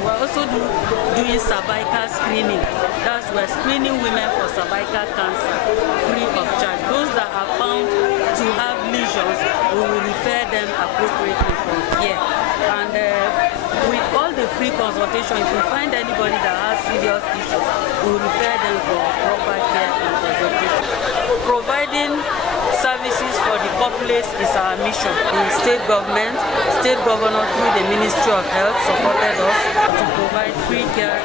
We're also doing cervical screening. That's we're screening women for cervical cancer free of charge. Those that are found to have lesions, we will refer them appropriately for care. And with all the free consultation, if we find anybody that has serious issues, we will refer them for proper care and consultation. Providing services for the populace is our mission. The state government, state governor through the Ministry of Health supported us to provide free care